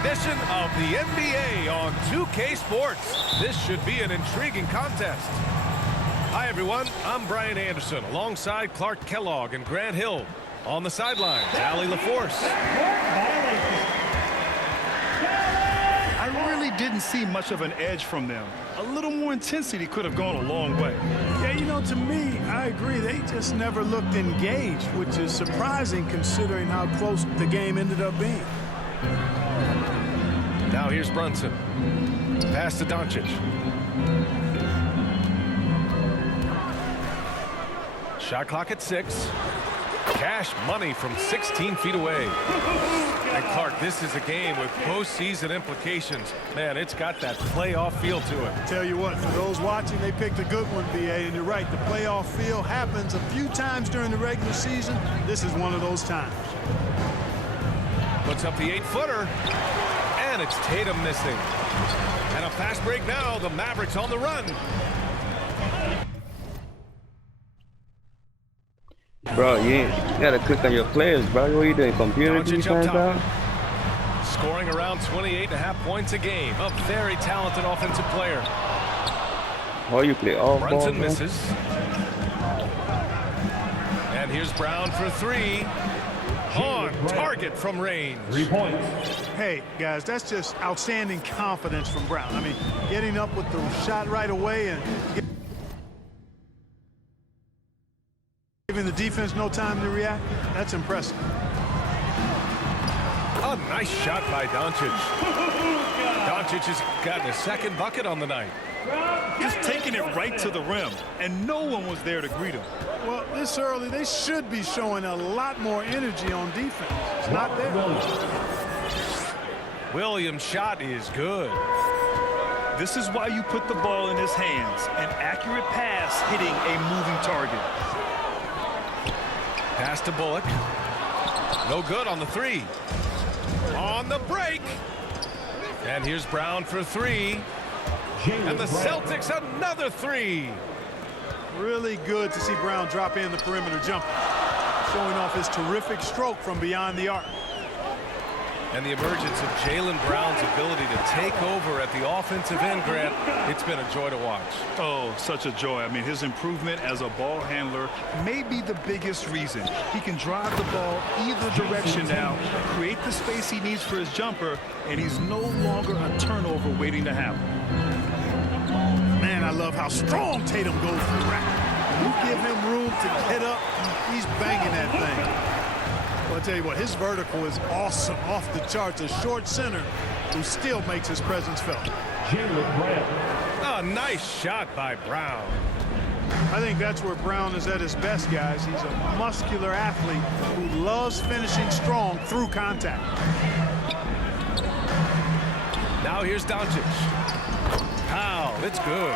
edition of the NBA on 2K Sports. This should be an intriguing contest. Hi, everyone. I'm Brian Anderson alongside Clark Kellogg and Grant Hill. On the sidelines, Allie LaForce. I really didn't see much of an edge from them. A little more intensity could have gone a long way. Yeah, you know, to me, I agree. They just never looked engaged, which is surprising considering how close the game ended up being. Now here's Brunson. Pass to Doncic. Shot clock at 6. Cash money from 16 feet away. And Clark, this is a game with postseason implications. Man, it's got that playoff feel to it. Tell you what, for those watching, they picked a good one, BA, and you're right. The playoff feel happens a few times during the regular season. This is one of those times. Puts up the 8-footer, and it's Tatum missing. And a fast break now. The Mavericks on the run. Bro, you gotta click on your players, bro. What are you doing? Computer defense out? Scoring around 28.5 points a game. A very talented offensive player. Oh, you play all Brunson ball, misses. And here's Brown for 3. On target from range. 3 points. Hey, guys, that's just outstanding confidence from Brown. I mean, getting up with the shot right away and giving the defense no time to react, that's impressive. A nice shot by Doncic. Doncic has gotten a second bucket on the night. Just taking it right to the rim, and no one was there to greet him. Well, this early, they should be showing a lot more energy on defense. It's not there. Williams' shot is good. This is why you put the ball in his hands. An accurate pass hitting a moving target. Pass to Bullock. No good on the 3. On the break. And here's Brown for 3. And the Celtics another 3. Really good to see Brown drop in the perimeter jumper, showing off his terrific stroke from beyond the arc. And the emergence of Jaylen Brown's ability to take over at the offensive end, Grant, it's been a joy to watch. Oh, such a joy. I mean, his improvement as a ball handler may be the biggest reason. He can drive the ball either direction now, create the space he needs for his jumper, and he's no longer a turnover waiting to happen. Man, I love how strong Tatum goes to the rack. You give him room to get up, he's banging that thing. Well, I'll tell you what, his vertical is awesome, off the charts. A short center who still makes his presence felt. Jaylen Brown. A nice shot by Brown. I think that's where Brown is at his best, guys. He's a muscular athlete who loves finishing strong through contact. Now here's Doncic. Powell, it's good.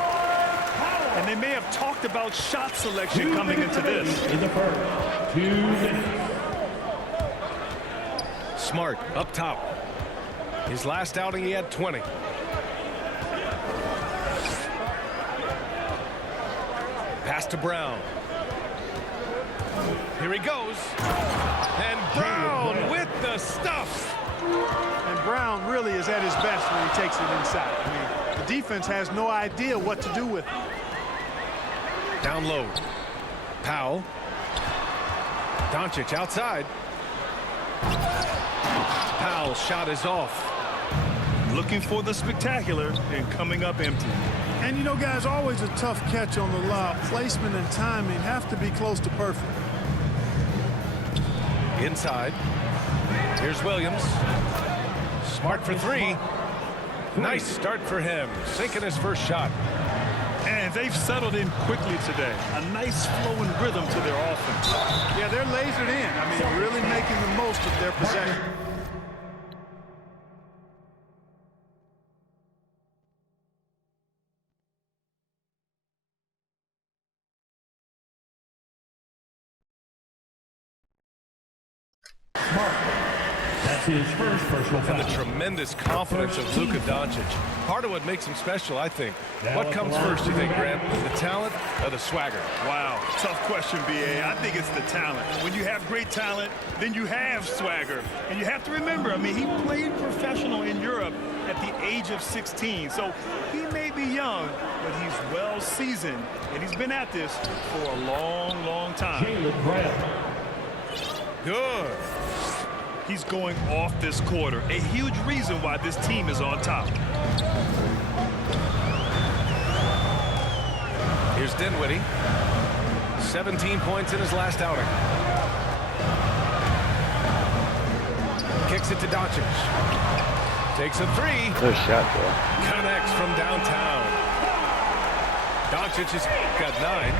And they may have talked about shot selection coming into this. In the first, 2 minutes. Smart up top. His last outing, he had 20. Pass to Brown. Here he goes. And Brown with the stuff. And Brown really is at his best when he takes it inside. I mean, the defense has no idea what to do with it. Down low. Powell. Doncic outside. Powell's shot is off. Looking for the spectacular and coming up empty. And you know, guys, always a tough catch on the lob. Placement and timing have to be close to perfect. Inside. Here's Williams. Smart for 3. Nice start for him. Sinking his first shot. And they've settled in quickly today. A nice flowing rhythm to their offense. Yeah, they're lasered in. I mean, really making the most of their possession. That's his first personal foul. And the tremendous confidence of Luka Doncic. Part of what makes him special, I think. What comes first, you think, Grant? The talent or the swagger? Wow, tough question, B.A. I think it's the talent. When you have great talent, then you have swagger. And you have to remember, I mean, he played professional in age of 16. So he may be young, but he's well seasoned, and he's been at this for a long, long time. Jaylen Brown. Good. He's going off this quarter, a huge reason why this team is on top. Here's Dinwiddie. 17 points in his last outing. Kicks it to Doncic. Takes a three. Good shot, bro. Connects from downtown. Doncic has got 9.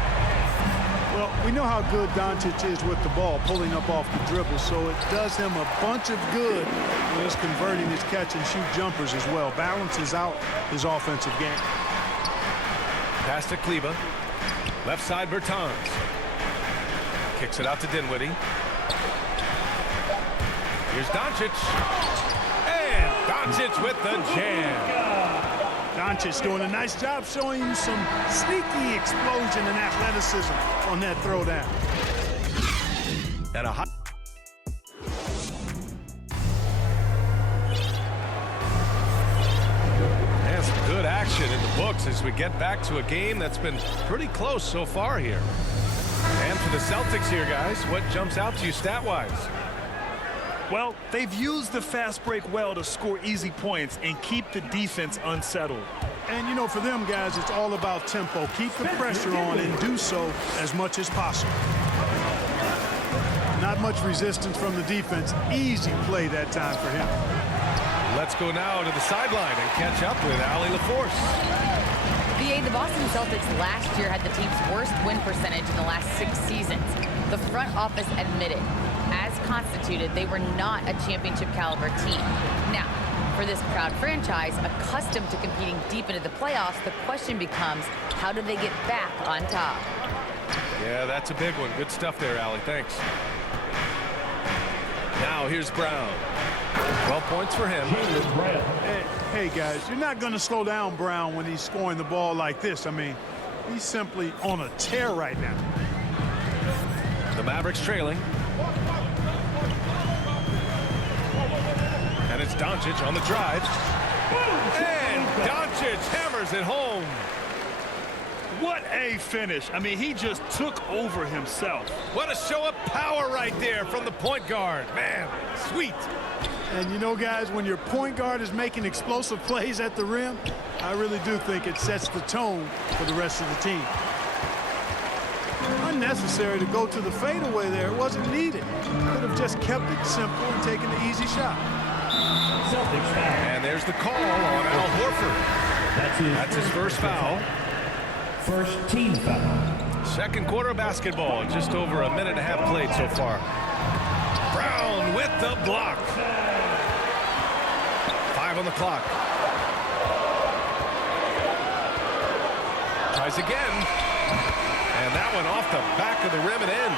Well, we know how good Doncic is with the ball, pulling up off the dribble, so it does him a bunch of good when he's converting his catch-and-shoot jumpers as well. Balances out his offensive game. Pass to Kleba. Left side Bertans. Kicks it out to Dinwiddie. Here's Doncic. And Doncic with the jam. Doncic doing a nice job showing you some sneaky explosion and athleticism on that throwdown. And a hot. And some good action in the books as we get back to a game that's been pretty close so far here. And for the Celtics here, guys, what jumps out to you stat-wise? Well, they've used the fast break well to score easy points and keep the defense unsettled. And, you know, for them guys, it's all about tempo. Keep the pressure on and do so as much as possible. Not much resistance from the defense. Easy play that time for him. Let's go now to the sideline and catch up with Allie LaForce. The Boston Celtics last year had the team's worst win percentage in the last 6 seasons. The front office admitted, as constituted, they were not a championship caliber team. Now, for this proud franchise, accustomed to competing deep into the playoffs, the question becomes, how do they get back on top? Yeah, that's a big one. Good stuff there, Allie. Thanks. Now here's Brown. 12 points for him. Jaylen Brown. Hey, guys, you're not going to slow down Brown when he's scoring the ball like this. I mean, he's simply on a tear right now. The Mavericks trailing. And it's Doncic on the drive. And Doncic hammers it home. What a finish. I mean, he just took over himself. What a show of power right there from the point guard. Man, sweet. And you know, guys, when your point guard is making explosive plays at the rim, I really do think it sets the tone for the rest of the team. Unnecessary to go to the fadeaway there. It wasn't needed. Could have just kept it simple and taken the easy shot. Celtics foul. And there's the call on Al Horford. That's his first foul. First team foul. Second quarter of basketball. Just over a minute and a half played so far. Brown with the block. 5 on the clock. Tries again. And that one off the back of the rim and in.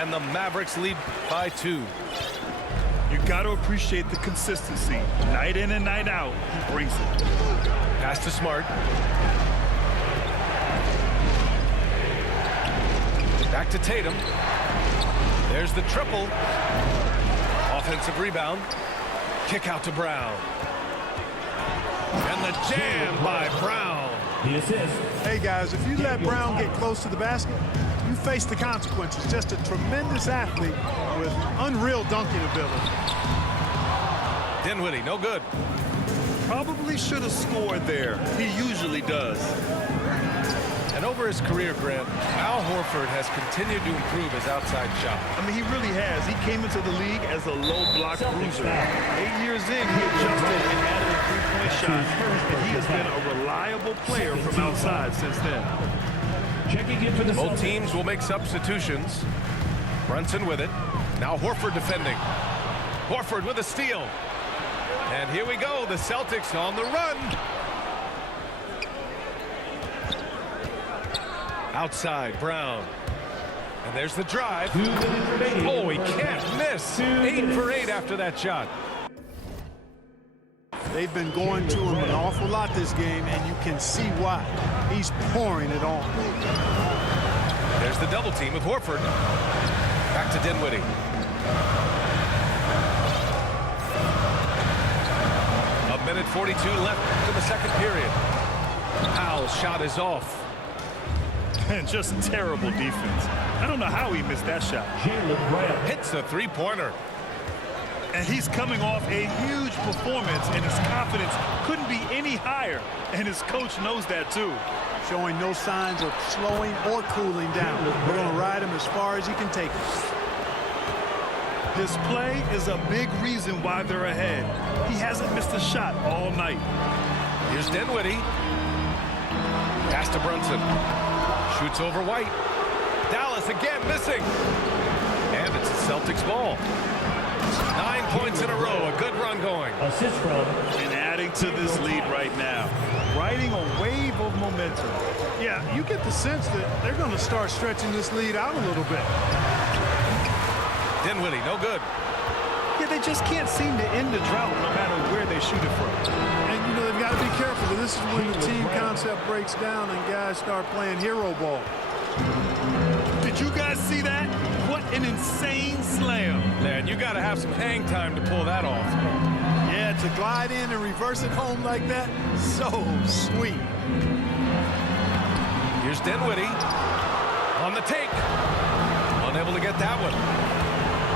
And the Mavericks lead by 2. You got to appreciate the consistency. Night in and night out, he brings it. Pass to Smart. Back to Tatum. There's the triple. Offensive rebound. Kick out to Brown. And the jam by Brown. The assist. Hey, guys, if you let Brown get close to the basket, you face the consequences. Just a tremendous athlete with unreal dunking ability. Dinwiddie, no good. Probably should have scored there. He usually does. And over his career, Grant, Al Horford has continued to improve his outside shot. I mean, he really has. He came into the league as a low block bruiser. 8 years in, he adjusted and added a three-point shot. And he has been a reliable player from outside since then. Checking in for the Both Celtics. teams will make substitutions. Brunson with it. Now Horford defending. Horford with a steal. And here we go. The Celtics on the run. Outside, Brown. And there's the drive. 2 minutes remaining. Oh, he can't miss. 8 for 8 after that shot. They've been going to him an awful lot this game, and you can see why. He's pouring it on. There's the double team with Horford. Back to Dinwiddie. 2:42 left in the second period. Powell's shot is off. And just terrible defense. I don't know how he missed that shot. Jaylen Brown. Hits the three-pointer. And he's coming off a huge performance, and his confidence couldn't be any higher. And his coach knows that too. Showing no signs of slowing or cooling down. We're going to ride him as far as he can take us. His play is a big reason why they're ahead. He hasn't missed a shot all night. Here's Dinwiddie. Pass to Brunson. Shoots over White. Dallas again missing. And it's the Celtics ball. 9 points in a row. A good run going. Assist from. And adding to this lead right now. Riding a wave of momentum. Yeah, you get the sense that they're going to start stretching this lead out a little bit. Dinwiddie, no good. Yeah, they just can't seem to end the drought no matter where they shoot it from. And, you know, they've got to be careful. This is when the team concept breaks down and guys start playing hero ball. Did you guys see that? What an insane slam. Man, you got to have some hang time to pull that off. Yeah, to glide in and reverse it home like that, so sweet. Here's Dinwiddie on the take. Unable to get that one.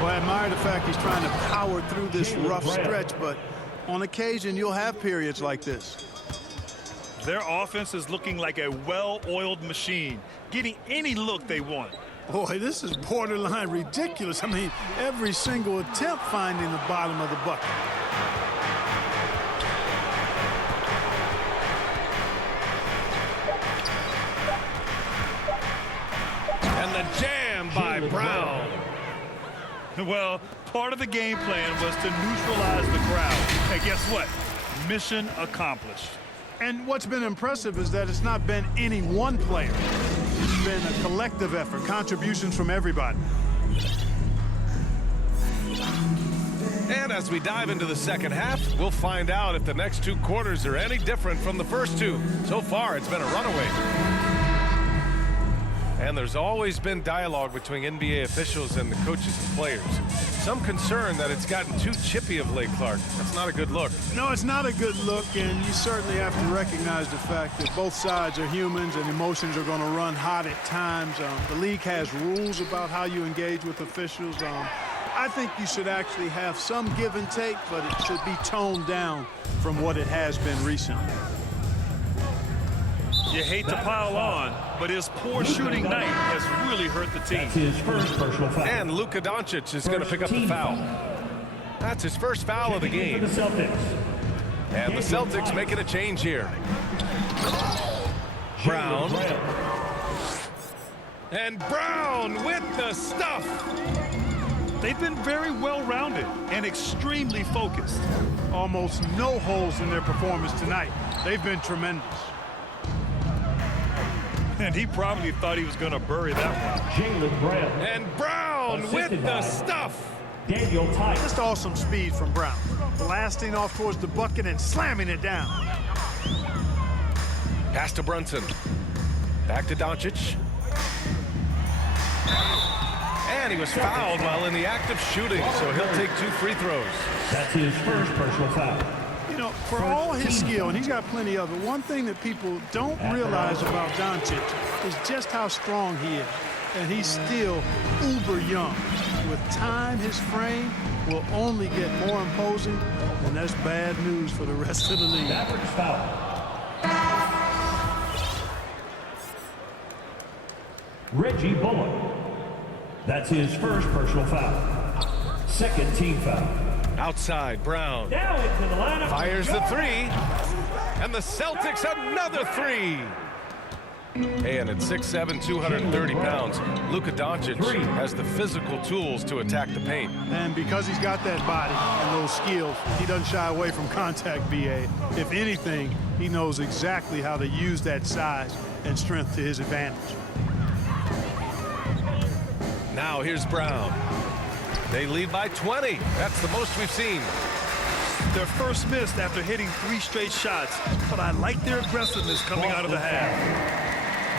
Well, I admire the fact he's trying to power through this rough stretch, but on occasion you'll have periods like this. Their offense is looking like a well-oiled machine, getting any look they want. Boy, this is borderline ridiculous. I mean, every single attempt finding the bottom of the bucket. And the jam by Brown. Well, part of the game plan was to neutralize the crowd. And guess what? Mission accomplished. And what's been impressive is that it's not been any one player. It's been a collective effort, contributions from everybody. And as we dive into the second half, we'll find out if the next two quarters are any different from the first two. So far, it's been a runaway. And there's always been dialogue between NBA officials and the coaches and players. Some concern that it's gotten too chippy of late, Clark. That's not a good look. No, it's not a good look, and you certainly have to recognize the fact that both sides are humans and emotions are going to run hot at times. The league has rules about how you engage with officials. I think you should actually have some give and take, but it should be toned down from what it has been recently. You hate to pile on, but his poor shooting night has really hurt the team. That's his first personal foul. And Luka Doncic is going to pick up the foul. That's his first foul of the game. For the Celtics. And the Celtics making a change here. Brown. And Brown with the stuff. They've been very well-rounded and extremely focused. Almost no holes in their performance tonight. They've been tremendous. And he probably thought he was going to bury that one. Jaylen Brown. And Brown with Assisted the by stuff. Daniel Tice. Just awesome speed from Brown. Blasting off towards the bucket and slamming it down. Pass to Brunson. Back to Doncic. And he was fouled while in the act of shooting, so he'll take 2 free throws. That's his first personal foul. You know, for all his skill, and he's got plenty of it, one thing that people don't realize about Doncic is just how strong he is. And he's still uber young. With time, his frame will only get more imposing, and that's bad news for the rest of the league. Mavericks foul. Reggie Bullock. That's his first personal foul. Second team foul. Outside, Brown. Now into the lineup. Fires the 3. And the Celtics another 3. Hey, and at 6'7", 230 pounds, Luka Doncic has the physical tools to attack the paint. And because he's got that body and those skills, he doesn't shy away from contact, BA. If anything, he knows exactly how to use that size and strength to his advantage. Now here's Brown. They lead by 20. That's the most we've seen. Their first miss after hitting 3 straight shots, but I like their aggressiveness coming out of the half.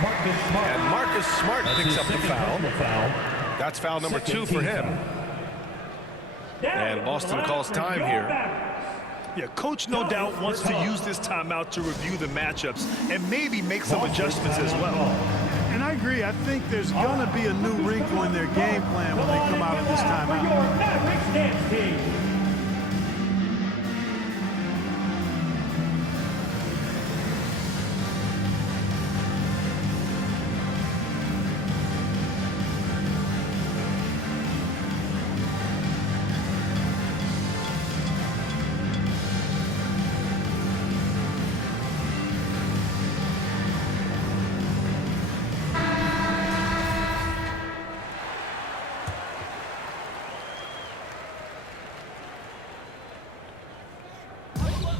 And Marcus Smart picks up the foul. That's foul number 2 for him. And Boston calls time here. Yeah, coach no doubt wants to use this timeout to review the matchups and maybe make some adjustments as well. And I agree. I think there's going to be a new wrinkle in their game plan when they come out of this timeout.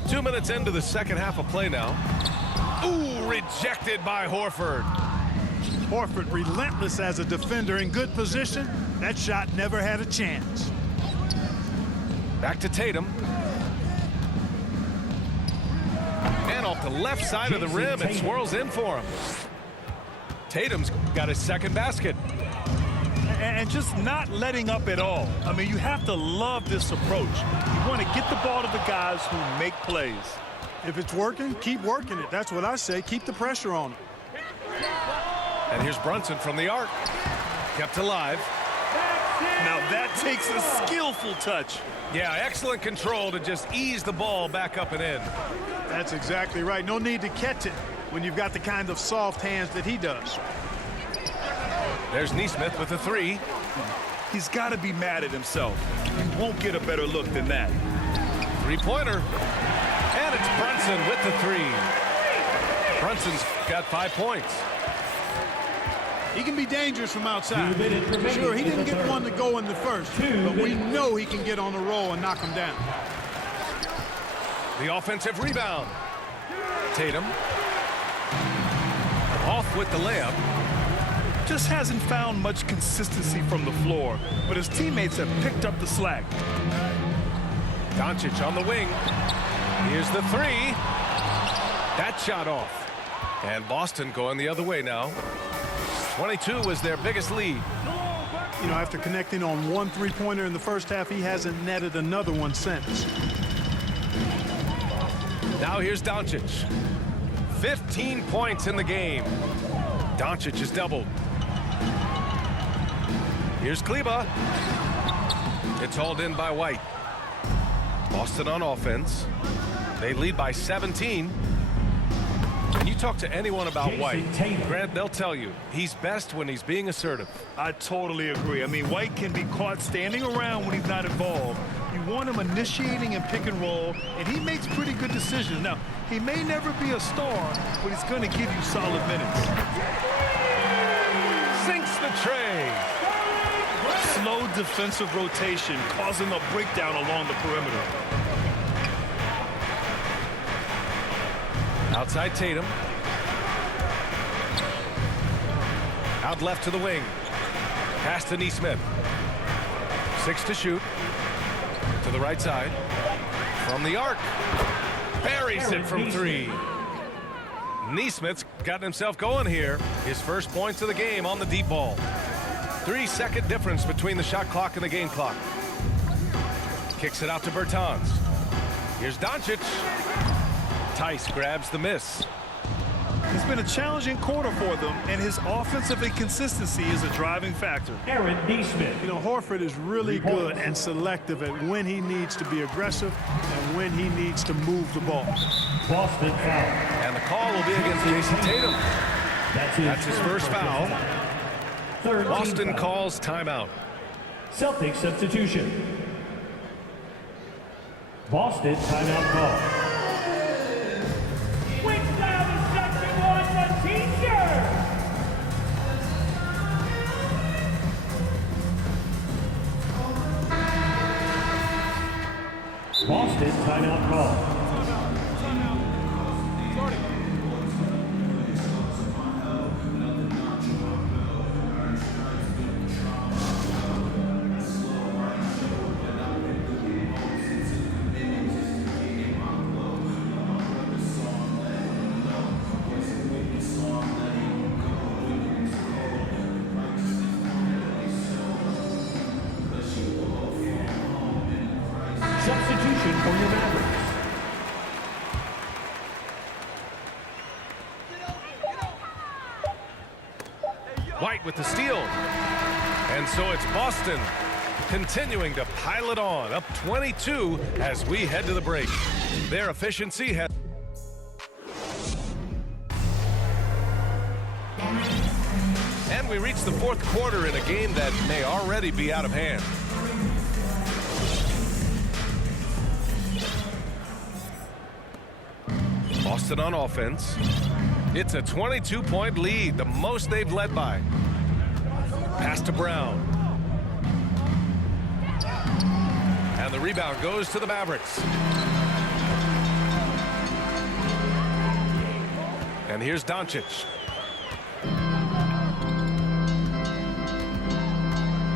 2 minutes into the second half of play now. Ooh, rejected by Horford. Horford relentless as a defender in good position. That shot never had a chance. Back to Tatum. And off the left side of the rim, it swirls in for him. Tatum's got his second basket. And just not letting up at all. I mean, you have to love this approach. You want to get the ball to the guys who make plays. If it's working, keep working it. That's what I say. Keep the pressure on him. And here's Brunson from the arc. Kept alive. Now that takes a skillful touch. Yeah, excellent control to just ease the ball back up and in. That's exactly right. No need to catch it when you've got the kind of soft hands that he does. There's Nesmith with the three. He's got to be mad at himself. He won't get a better look than that. Three-pointer. And it's Brunson with the three. Brunson's got 5 points. He can be dangerous from outside. Sure, he didn't get one to go in the first, but we know he can get on the roll and knock him down. The offensive rebound. Tatum. Off with the layup. Just hasn't found much consistency from the floor, but his teammates have picked up the slack. Doncic on the wing. Here's the three. That shot off. And Boston going the other way now. 22 was their biggest lead. You know, after connecting on one three-pointer in the first half, he hasn't netted another one since. Now here's Doncic. 15 points in the game. Doncic is doubled. Here's Kleba. It's hauled in by White. Boston on offense. They lead by 17. And you talk to anyone about White, Grant, they'll tell you he's best when he's being assertive. I totally agree. I mean, White can be caught standing around when he's not involved. You want him initiating and pick and roll, and he makes pretty good decisions. Now, he may never be a star, but he's going to give you solid minutes. Sinks the tray. Slow defensive rotation, causing a breakdown along the perimeter. Outside Tatum. Out left to the wing. Pass to Nesmith. 6 to shoot. To the right side. From the arc. Buries it from three. Nesmith's gotten himself going here. His first points of the game on the deep ball. 3-second difference between the shot clock and the game clock. Kicks it out to Bertans. Here's Doncic. Tice grabs the miss. It's been a challenging quarter for them, and his offensive inconsistency is a driving factor. Aaron Nesmith. You know, Horford is really good and selective at when he needs to be aggressive and when he needs to move the ball. Boston foul. And the call will be against Jason Tatum. That's his first foul. Boston calls timeout. Celtics substitution. Boston timeout call. Boston timeout call. Substitution for your Mavericks. White with the steal. And so it's Boston continuing to pile it on, up 22 as we head to the break. Their efficiency has... And we reach the fourth quarter in a game that may already be out of hand. Boston on offense. It's a 22-point lead, the most they've led by. Pass to Brown. And the rebound goes to the Mavericks. And here's Doncic.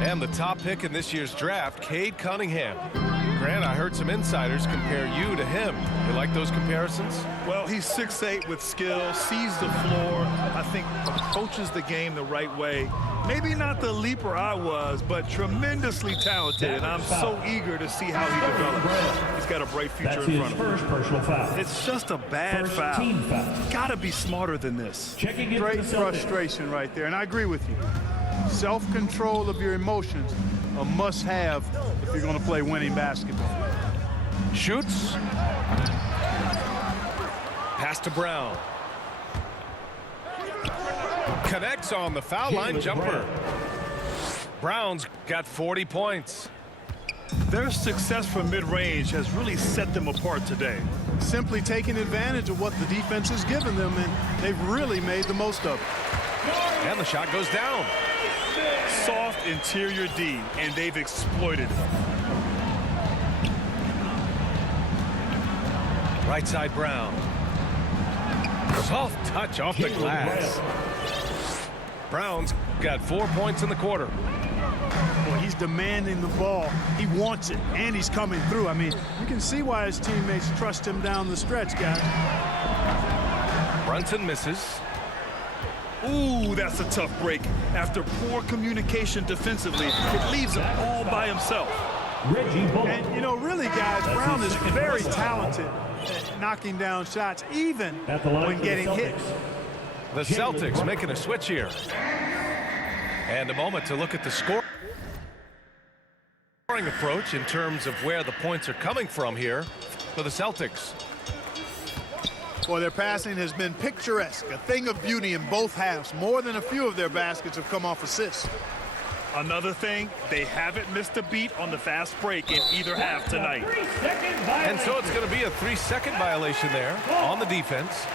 And the top pick in this year's draft, Cade Cunningham. Grant, I heard some insiders compare you to him. You like those comparisons? Well, he's 6'8" with skill, sees the floor, I think approaches the game the right way. Maybe not the leaper I was, but tremendously talented, and I'm so eager to see how he develops. He's got a bright future in front of him. First personal foul. It's just a bad foul. Team foul. Got to be smarter than this. Checking in Great for the Celtics. frustration right there, and I agree with you. Self-control of your emotions, a must-have if you're going to play winning basketball. Shoots. Pass to Brown. Connects on the foul line jumper. Brown's got 40 points. Their success from mid-range has really set them apart today. Simply taking advantage of what the defense has given them, and they've really made the most of it. And the shot goes down. Soft interior D, and they've exploited it. Right side Brown. Soft touch off the glass. Brown's got 4 points in the quarter. Well, he's demanding the ball. He wants it, and he's coming through. I mean, you can see why his teammates trust him down the stretch, guys. Brunson misses. Ooh, that's a tough break. After poor communication defensively, it leaves him all by himself. Reggie Bullock. And, you know, really, guys, Brown is very talented at knocking down shots, even when getting hit. The Celtics making a switch here. And a moment to look at the scoring approach in terms of where the points are coming from here for the Celtics. Well, their passing has been picturesque, a thing of beauty in both halves. More than a few of their baskets have come off assists. Another thing, they haven't missed a beat on the fast break in either half tonight. And so it's going to be a 3-second violation there on the defense.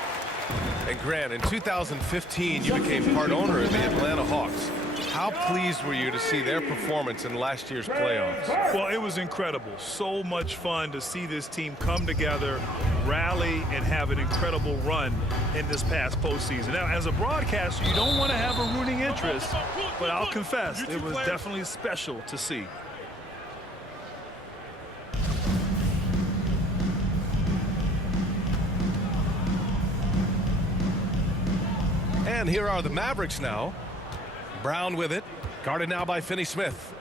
And Grant, in 2015, you became part owner of the Atlanta Hawks. How pleased were you to see their performance in last year's playoffs? Well, it was incredible. So much fun to see this team come together, rally, and have an incredible run in this past postseason. Now, as a broadcaster, you don't want to have a rooting interest, but I'll confess, it was definitely special to see. And here are the Mavericks now. Brown with it, guarded now by Finney-Smith.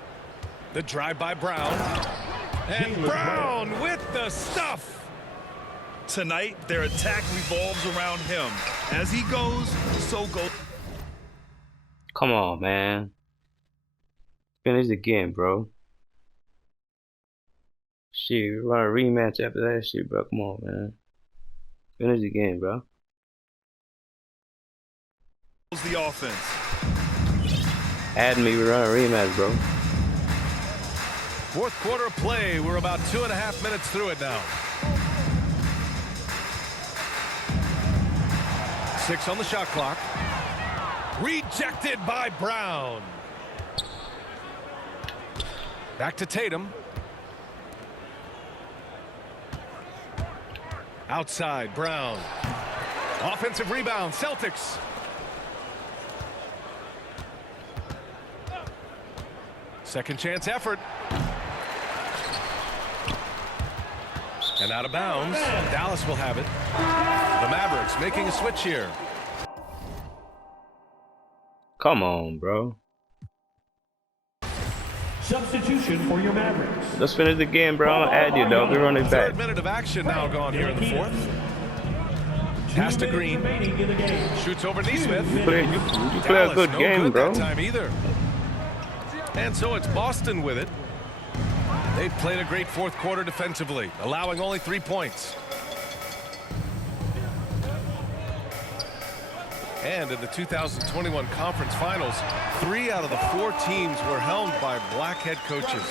The drive by Brown. And Brown with the stuff. Tonight, their attack revolves around him. As he goes, so goes. Come on, man. Finish the game, bro. Shit, run a rematch after that shit, bro. Come on, man. Finish the game, bro. The offense. Add me, we run a rematch, bro. Fourth quarter of play. We're about 2.5 minutes through it now. 6 on the shot clock. Rejected by Brown. Back to Tatum. Outside, Brown. Offensive rebound, Celtics. Second chance effort. And out of bounds. Dallas will have it. The Mavericks making a switch here. Come on, bro. Substitution for your Mavericks. Let's finish the game, bro. I'm gonna add you, though. We're running back. Third minute of action now gone here in the fourth. Pass to Green. Remaining in the game. Shoots over Neesmith. You play a Dallas, good no game, good bro. that time either. And so it's Boston with it. They've played a great fourth quarter defensively, allowing only 3 points. And in the 2021 conference finals, 3 out of the 4 teams were helmed by black head coaches.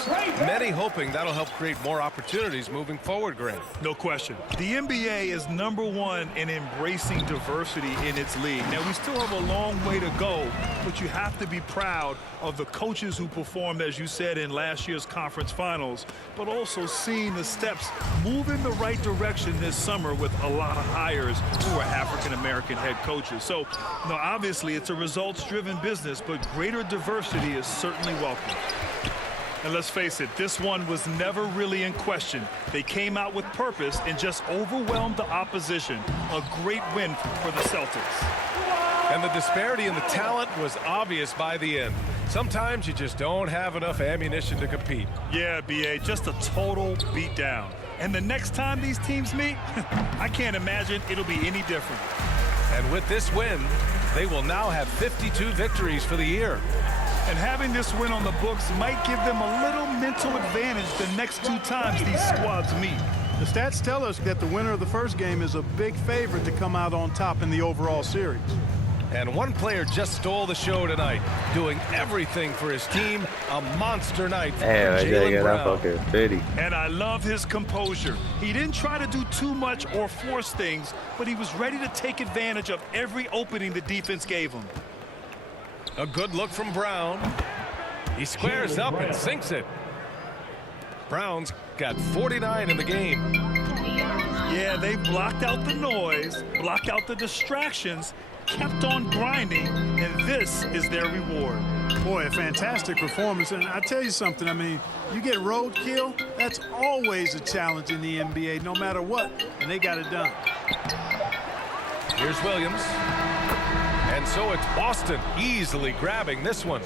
Many hoping that'll help create more opportunities moving forward, Grant. No question. The NBA is #1 in embracing diversity in its league. Now, we still have a long way to go, but you have to be proud of the coaches who performed, as you said, in last year's conference finals, but also seeing the steps move in the right direction this summer with a lot of hires who are African-American head coaches. So, no, obviously, it's a results-driven business, but greater diversity is certainly welcome. And let's face it, this one was never really in question. They came out with purpose and just overwhelmed the opposition. A great win for the Celtics. And the disparity in the talent was obvious by the end. Sometimes you just don't have enough ammunition to compete. Yeah, B.A., just a total beatdown. And the next time these teams meet, I can't imagine it'll be any different. And with this win, they will now have 52 victories for the year. And having this win on the books might give them a little mental advantage the next 2 times these squads meet. The stats tell us that the winner of the first game is a big favorite to come out on top in the overall series. And one player just stole the show tonight, doing everything for his team. A monster night for Jaylen Brown. And I love his composure. He didn't try to do too much or force things, but he was ready to take advantage of every opening the defense gave him. A good look from Brown. He squares up and sinks it. Brown's got 49 in the game. Yeah, they blocked out the noise, blocked out the distractions, kept on grinding, and this is their reward. Boy, a fantastic performance. And I tell you something, I mean, you get roadkill, that's always a challenge in the NBA, no matter what, and they got it done. Here's Williams. And so it's Boston easily grabbing this one.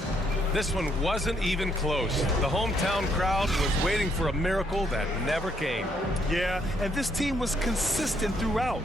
This one wasn't even close. The hometown crowd was waiting for a miracle that never came. Yeah, and this team was consistent throughout.